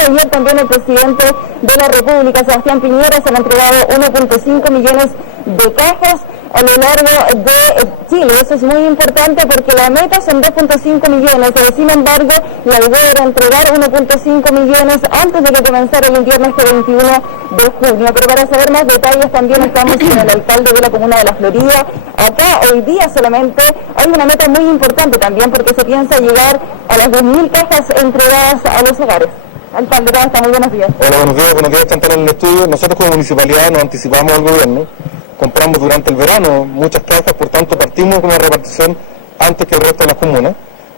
de ayer también el presidente de la República, Sebastián Piñera, se han entregado 1.5 millones de cajas a lo largo de Chile. Eso es muy importante porque la meta son 2.5 millones, pero sin embargo la idea era entregar 1.5 millones antes de que comenzara el invierno este 21 de junio. Pero para saber más detalles también estamos con el alcalde de la comuna de La Florida. Acá hoy día solamente hay una meta muy importante también porque se piensa llegar a las 2.000 cajas entregadas a los hogares. Alcalde, ¿cómo está? Muy buenos días. Hola, buenos días, están en el estudio. Nosotros como municipalidad nos anticipamos al gobierno, compramos durante el verano muchas cajas, por tanto partimos con una repartición antes que el resto de las comunas.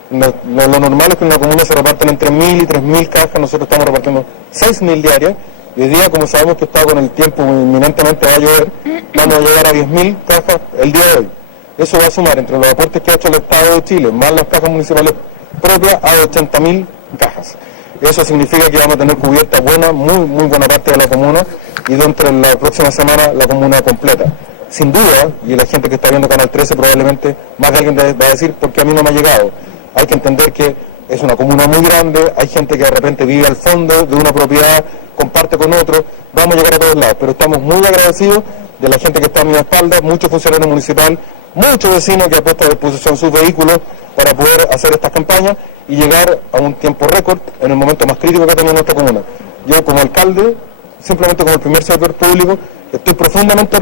Lo normal es que en una comuna se reparten entre 1.000 y 3.000 cajas, nosotros estamos repartiendo 6.000 diarias, y hoy día, como sabemos que está con el tiempo inminentemente va a llover, vamos a llegar a 10.000 cajas el día de hoy. Eso va a sumar entre los aportes que ha hecho el Estado de Chile, más las cajas municipales propias, a 80.000 cajas. Eso significa que vamos a tener cubierta muy buena parte de la comuna, y dentro de la próxima semana la comuna completa. Sin duda, y la gente que está viendo Canal 13 probablemente más de alguien va a decir ¿por qué a mí no me ha llegado? Hay que entender que es una comuna muy grande, hay gente que de repente vive al fondo de una propiedad, comparte con otro, vamos a llegar a todos lados, pero estamos muy agradecidos de la gente que está a mi espalda, muchos funcionarios municipales, muchos vecinos que han puesto a disposición sus vehículos para poder hacer estas campañas y llegar a un tiempo récord en el momento más crítico que ha tenido nuestra comuna. Yo como alcalde, simplemente como el primer servidor público, estoy profundamente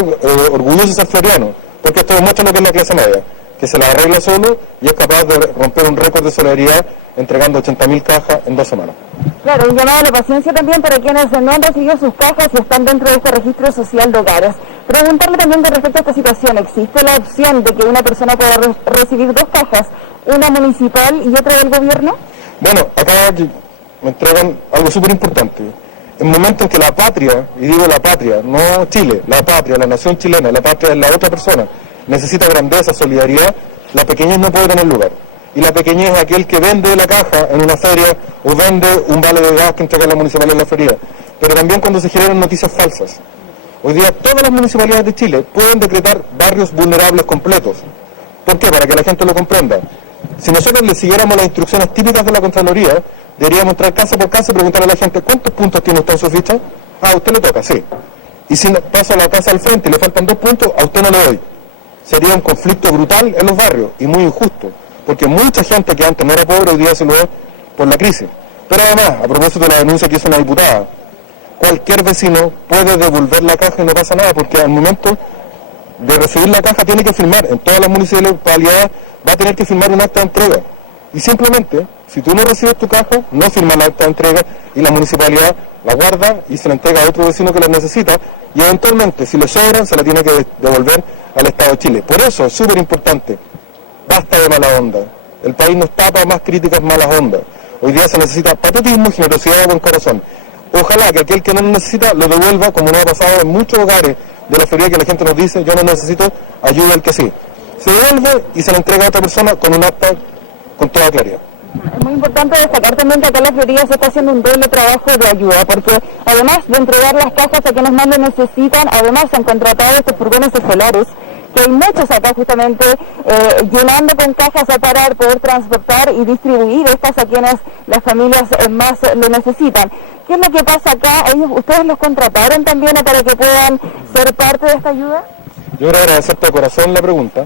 orgulloso de ser floriano, porque esto demuestra lo que es la clase media, que se la arregla solo y es capaz de romper un récord de solidaridad entregando 80.000 cajas en 2 semanas. Claro, un llamado a la paciencia también para quienes no han recibido sus cajas y están dentro de este registro social de hogares. Preguntarle también con respecto a esta situación, ¿existe la opción de que una persona pueda recibir 2 cajas, una municipal y otra del gobierno? Bueno, acá me entregan algo súper importante. En el momento en que la patria, y digo la patria, no Chile, la patria, la nación chilena, la patria es la otra persona, necesita grandeza, solidaridad, la pequeñez no puede tener lugar. Y la pequeñez es aquel que vende la caja en una feria o vende un vale de gas que entrega la municipalidad en la feria. Pero también cuando se generan noticias falsas. Hoy día todas las municipalidades de Chile pueden decretar barrios vulnerables completos. ¿Por qué? Para que la gente lo comprenda. Si nosotros le siguiéramos las instrucciones típicas de la Contraloría, deberíamos entrar casa por casa y preguntarle a la gente ¿cuántos puntos tiene usted en su ficha? A usted le toca, sí. Y si pasa a la casa al frente y le faltan 2 puntos, a usted no le doy. Sería un conflicto brutal en los barrios y muy injusto, porque mucha gente que antes no era pobre hoy día se lo es por la crisis. Pero además, a propósito de la denuncia que hizo una diputada, cualquier vecino puede devolver la caja y no pasa nada, porque al momento de recibir la caja tiene que firmar, en todas las municipalidades va a tener que firmar un acta de entrega. Y simplemente, si tú no recibes tu caja, no firmas la acta de entrega y la municipalidad la guarda y se la entrega a otro vecino que la necesita, y eventualmente, si le sobran, se la tiene que devolver al Estado de Chile. Por eso es súper importante, basta de mala onda. El país nos tapa más críticas, malas ondas. Hoy día se necesita patriotismo, generosidad y buen corazón. Ojalá que aquel que no lo necesita lo devuelva, como nos ha pasado en muchos hogares de la feria, que la gente nos dice, yo no necesito ayuda al que sí. Se devuelve y se le entrega a otra persona con un acta con toda claridad. Es muy importante destacar también que acá en La Florida se está haciendo un doble trabajo de ayuda, porque además de entregar las cajas a quienes más lo necesitan, además se han contratado estos furgones escolares, que hay muchos acá justamente llenando con cajas para poder transportar y distribuir estas a quienes las familias más lo necesitan. ¿Qué es lo que pasa acá? ¿Ustedes los contrataron también para que puedan ser parte de esta ayuda? Yo quiero agradecerte de corazón la pregunta,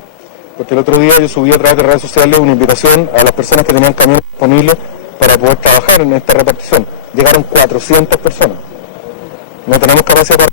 porque el otro día yo subí a través de redes sociales una invitación a las personas que tenían camiones disponibles para poder trabajar en esta repartición. Llegaron 400 personas. No tenemos capacidad para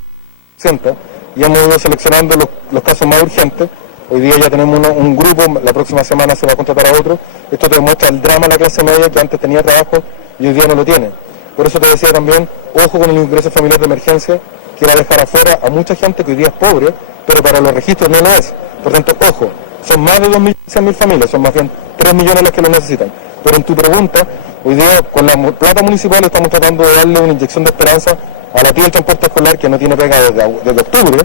400 y hemos ido seleccionando los casos más urgentes. Hoy día ya tenemos un grupo, la próxima semana se va a contratar a otro. Esto te demuestra el drama de la clase media que antes tenía trabajo y hoy día no lo tiene. Por eso te decía también, ojo con el ingreso familiar de emergencia, que va a dejar afuera a mucha gente que hoy día es pobre, pero para los registros no lo es. Por tanto, ojo, son más de 2.100.000 familias, son más bien 3 millones las que lo necesitan. Pero en tu pregunta, hoy día con la plata municipal estamos tratando de darle una inyección de esperanza a la tía del transporte escolar que no tiene pega desde octubre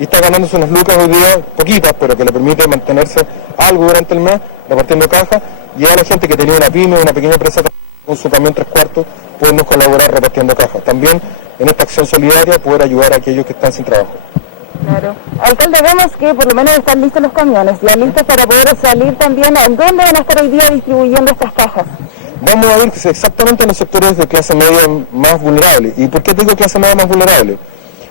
y está ganándose unas lucas hoy día, poquitas, pero que le permite mantenerse algo durante el mes, repartiendo cajas, y a la gente que tenía una pyme, una pequeña empresa con su camión 3/4, podemos colaborar repartiendo cajas. También en esta acción solidaria poder ayudar a aquellos que están sin trabajo. Claro. Alcalde, vemos que por lo menos están listos los camiones, ya listos para poder salir también. ¿En dónde van a estar hoy día distribuyendo estas cajas? vamos a ir exactamente en los sectores de clase media más vulnerables. ¿Y por qué digo clase media más vulnerable?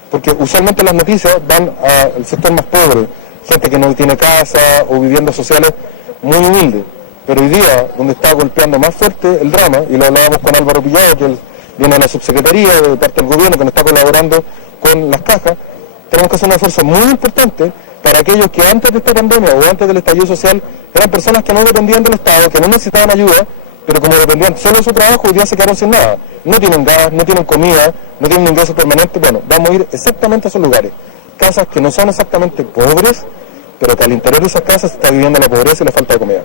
Porque usualmente las noticias van al sector más pobre, gente que no tiene casa o viviendas sociales muy humildes. Pero hoy día, donde está golpeando más fuerte el drama, y lo hablábamos con Álvaro Pillado, que viene de la subsecretaría de parte del gobierno, que nos está colaborando con las cajas, tenemos que hacer un esfuerzo muy importante para aquellos que antes de esta pandemia o antes del estallido social eran personas que no dependían del Estado, que no necesitaban ayuda, pero como dependían solo de su trabajo, hoy día se quedaron sin nada. No tienen gas, no tienen comida, no tienen ingresos permanentes. Bueno, vamos a ir exactamente a esos lugares. Casas que no son exactamente pobres, pero que al interior de esas casas está viviendo la pobreza y la falta de comida.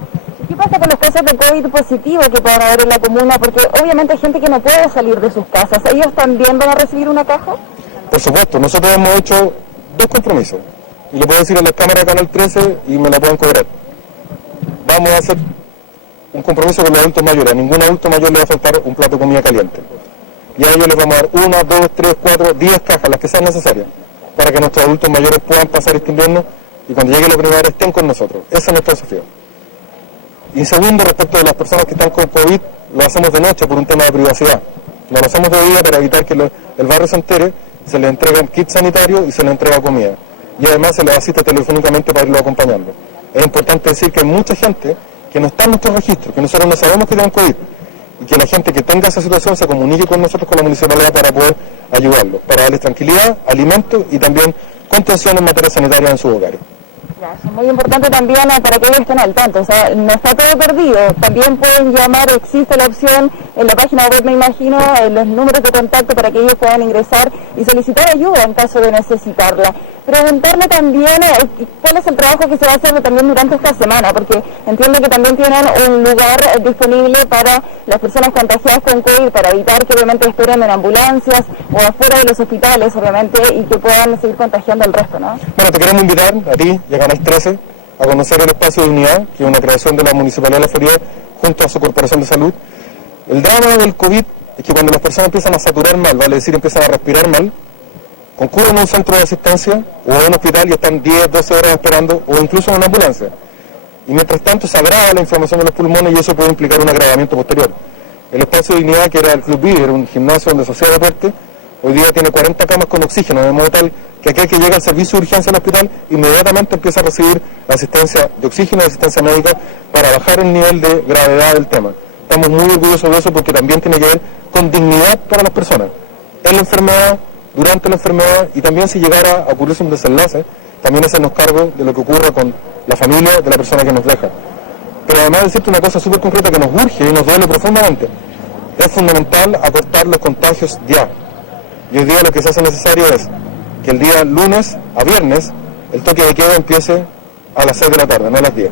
¿Qué pasa con los casos de COVID positivo que puedan haber en la comuna? Porque obviamente hay gente que no puede salir de sus casas. ¿Ellos también van a recibir una caja? Por supuesto, nosotros hemos hecho 2 compromisos. Y le puedo decir a la Cámara de Canal 13 y me la pueden cobrar. Vamos a hacer un compromiso con los adultos mayores. A ningún adulto mayor le va a faltar un plato de comida caliente. Y a ellos les vamos a dar 1, 2, 3, 4, 10 cajas, las que sean necesarias, para que nuestros adultos mayores puedan pasar este invierno y cuando llegue la primavera estén con nosotros. Ese es nuestro desafío. Y segundo, respecto de las personas que están con COVID, lo hacemos de noche por un tema de privacidad. No lo hacemos de día para evitar que el barrio se entere, se le entregan kits sanitarios y se le entrega comida. Y además se les asiste telefónicamente para irlo acompañando. Es importante decir que hay mucha gente que no está en nuestros registros, que nosotros no sabemos que tienen COVID, y que la gente que tenga esa situación se comunique con nosotros, con la municipalidad, para poder ayudarlos, para darles tranquilidad, alimentos y también contención en materia sanitaria en sus hogares. Ya, eso es muy importante también para que ellos estén al tanto, o sea, no está todo perdido, también pueden llamar, existe la opción en la página web, me imagino, los números de contacto para que ellos puedan ingresar y solicitar ayuda en caso de necesitarla. Preguntarle también cuál es el trabajo que se va a hacer también durante esta semana, porque entiendo que también tienen un lugar disponible para las personas contagiadas con COVID, para evitar que obviamente esperen en ambulancias o afuera de los hospitales, obviamente, y que puedan seguir contagiando al resto, ¿no? Bueno, te queremos invitar a ti y a Canal 13 a conocer el espacio de unidad, que es una creación de la Municipalidad de La Florida junto a su Corporación de Salud. El drama del COVID es que cuando las personas empiezan a saturar mal, vale decir, empiezan a respirar mal, concurren a un centro de asistencia o a un hospital y están 10, 12 horas esperando, o incluso en una ambulancia. Y mientras tanto se agrava la inflamación de los pulmones y eso puede implicar un agravamiento posterior. El espacio de dignidad, que era el Club Vive, era un gimnasio donde se hacía deporte, hoy día tiene 40 camas con oxígeno, de modo tal que aquel que llega al servicio de urgencia al hospital inmediatamente empieza a recibir asistencia de oxígeno, asistencia médica, para bajar el nivel de gravedad del tema. Estamos muy orgullosos de eso porque también tiene que ver con dignidad para las personas. En la enfermedad, durante la enfermedad, y también si llegara a ocurrirse un desenlace, también hacernos cargo de lo que ocurra con la familia de la persona que nos deja. Pero además decirte una cosa súper concreta que nos urge y nos duele profundamente. Es fundamental acortar los contagios ya. Y hoy día lo que se hace necesario es que el día lunes a viernes el toque de queda empiece a las 6 de la tarde, no a las 10.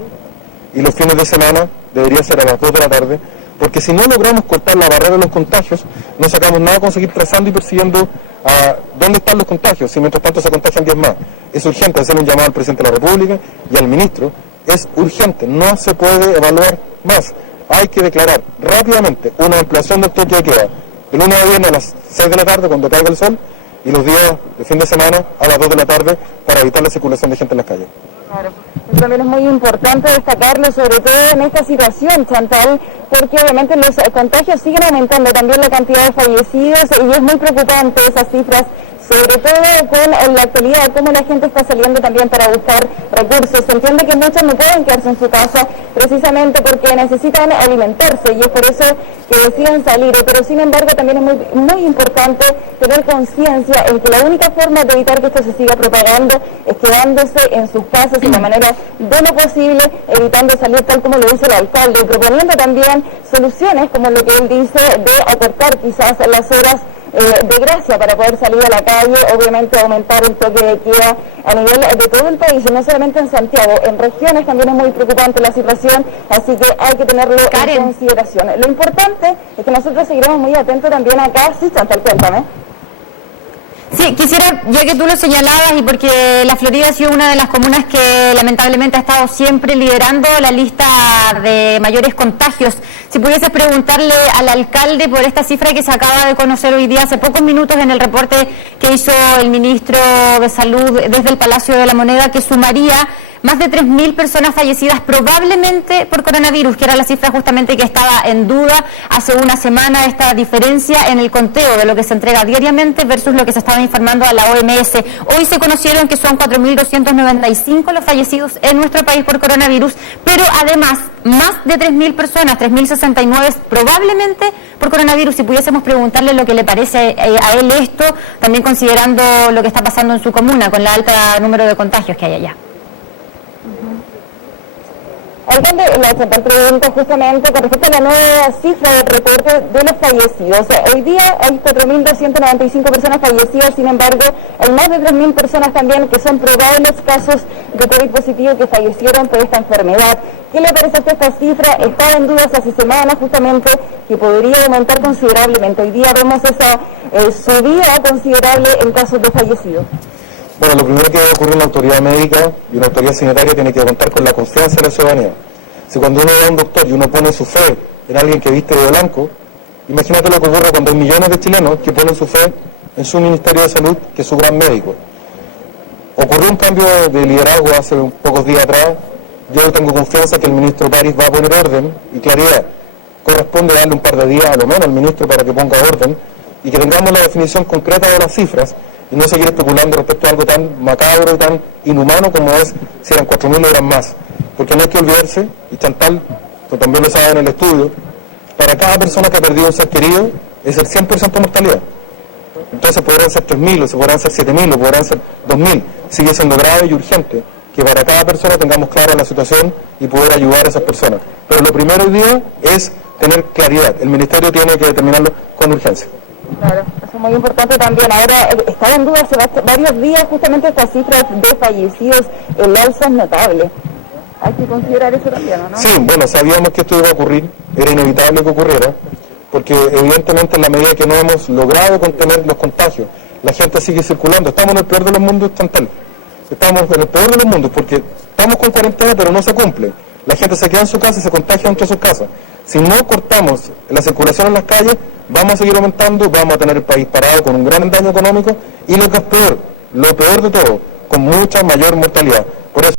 Y los fines de semana debería ser a las 2 de la tarde, porque si no logramos cortar la barrera de los contagios, no sacamos nada con seguir trazando y persiguiendo a dónde están los contagios, si mientras tanto se contagian 10 más. Es urgente hacer un llamado al presidente de la República y al ministro. Es urgente, no se puede evaluar más. Hay que declarar rápidamente una ampliación del toque de queda, de lunes a viernes a las 6 de la tarde cuando caiga el sol, y los días de fin de semana a las 2 de la tarde para evitar la circulación de gente en las calles. Claro, eso también es muy importante destacarlo, sobre todo en esta situación, Chantal, porque obviamente los contagios siguen aumentando, también la cantidad de fallecidos, y es muy preocupante esas cifras, sobre todo con la actualidad, cómo la gente está saliendo también para buscar recursos. Se entiende que muchos no pueden quedarse en su casa precisamente porque necesitan alimentarse y es por eso que deciden salir, pero sin embargo también es muy importante tener conciencia en que la única forma de evitar que esto se siga propagando es quedándose en sus casas de la manera de lo posible, evitando salir tal como lo dice el alcalde, y proponiendo también soluciones como lo que él dice de acortar quizás las horas de gracia para poder salir a la calle, obviamente aumentar el toque de queda a nivel de todo el país, y no solamente en Santiago, en regiones también es muy preocupante la situación, así que hay que tenerlo en consideración. Lo importante es que nosotros seguiremos muy atentos también acá. Sí, Chantal, cuéntame. Sí, quisiera, ya que tú lo señalabas y porque La Florida ha sido una de las comunas que lamentablemente ha estado siempre liderando la lista de mayores contagios, si pudieses preguntarle al alcalde por esta cifra que se acaba de conocer hoy día, hace pocos minutos en el reporte que hizo el ministro de Salud desde el Palacio de la Moneda, que sumaría más de 3.000 personas fallecidas probablemente por coronavirus, que era la cifra justamente que estaba en duda hace una semana, esta diferencia en el conteo de lo que se entrega diariamente versus lo que se estaba informando a la OMS. Hoy se conocieron que son 4.295 los fallecidos en nuestro país por coronavirus, pero además más de 3.000 personas, 3.069 probablemente por coronavirus. Si pudiésemos preguntarle lo que le parece a él esto, también considerando lo que está pasando en su comuna con la alta número de contagios que hay allá. Alcalde, la central pregunta justamente con respecto a la nueva cifra de reporte de los fallecidos. O sea, hoy día hay 4.295 personas fallecidas, sin embargo, hay más de 3.000 personas también que son probables casos de COVID positivo que fallecieron por esta enfermedad. ¿Qué le parece a usted esta cifra? Estaba en dudas hace semanas justamente que podría aumentar considerablemente. Hoy día vemos esa subida considerable en casos de fallecidos. Bueno, lo primero que debe ocurrir en una autoridad médica y una autoridad sanitaria tiene que contar con la confianza de la ciudadanía. Si cuando uno va a un doctor y uno pone su fe en alguien que viste de blanco, imagínate lo que ocurre cuando hay millones de chilenos que ponen su fe en su Ministerio de Salud, que es su gran médico. Ocurrió un cambio de liderazgo hace pocos días atrás. Yo tengo confianza que el ministro París va a poner orden y claridad. Corresponde darle un par de días a lo menos al ministro para que ponga orden y que tengamos la definición concreta de las cifras y no seguir especulando respecto a algo tan macabro y tan inhumano como es si eran 4.000 o eran más. Porque no hay que olvidarse, y Chantal, que también lo sabe en el estudio, para cada persona que ha perdido un ser querido es el 100% de mortalidad. Entonces podrán ser 3.000, o se podrán ser 7.000, o podrán ser 2.000. Sigue siendo grave y urgente que para cada persona tengamos clara la situación y poder ayudar a esas personas. Pero lo primero hoy día es tener claridad. El Ministerio tiene que determinarlo con urgencia. Claro, eso es muy importante también. Ahora, estaba en duda hace varios días justamente estas cifras de fallecidos, el alza es notable. Hay que considerar eso también, ¿no? Sí, bueno, sabíamos que esto iba a ocurrir, era inevitable que ocurriera, porque evidentemente en la medida que no hemos logrado contener los contagios, la gente sigue circulando. Estamos en el peor de los mundos, Chantal. Estamos en el peor de los mundos, porque estamos con cuarentena, pero no se cumple. La gente se queda en su casa y se contagia dentro de sus casas. Si no cortamos la circulación en las calles, vamos a seguir aumentando, vamos a tener el país parado con un gran daño económico y lo que es peor, lo peor de todo, con mucha mayor mortalidad.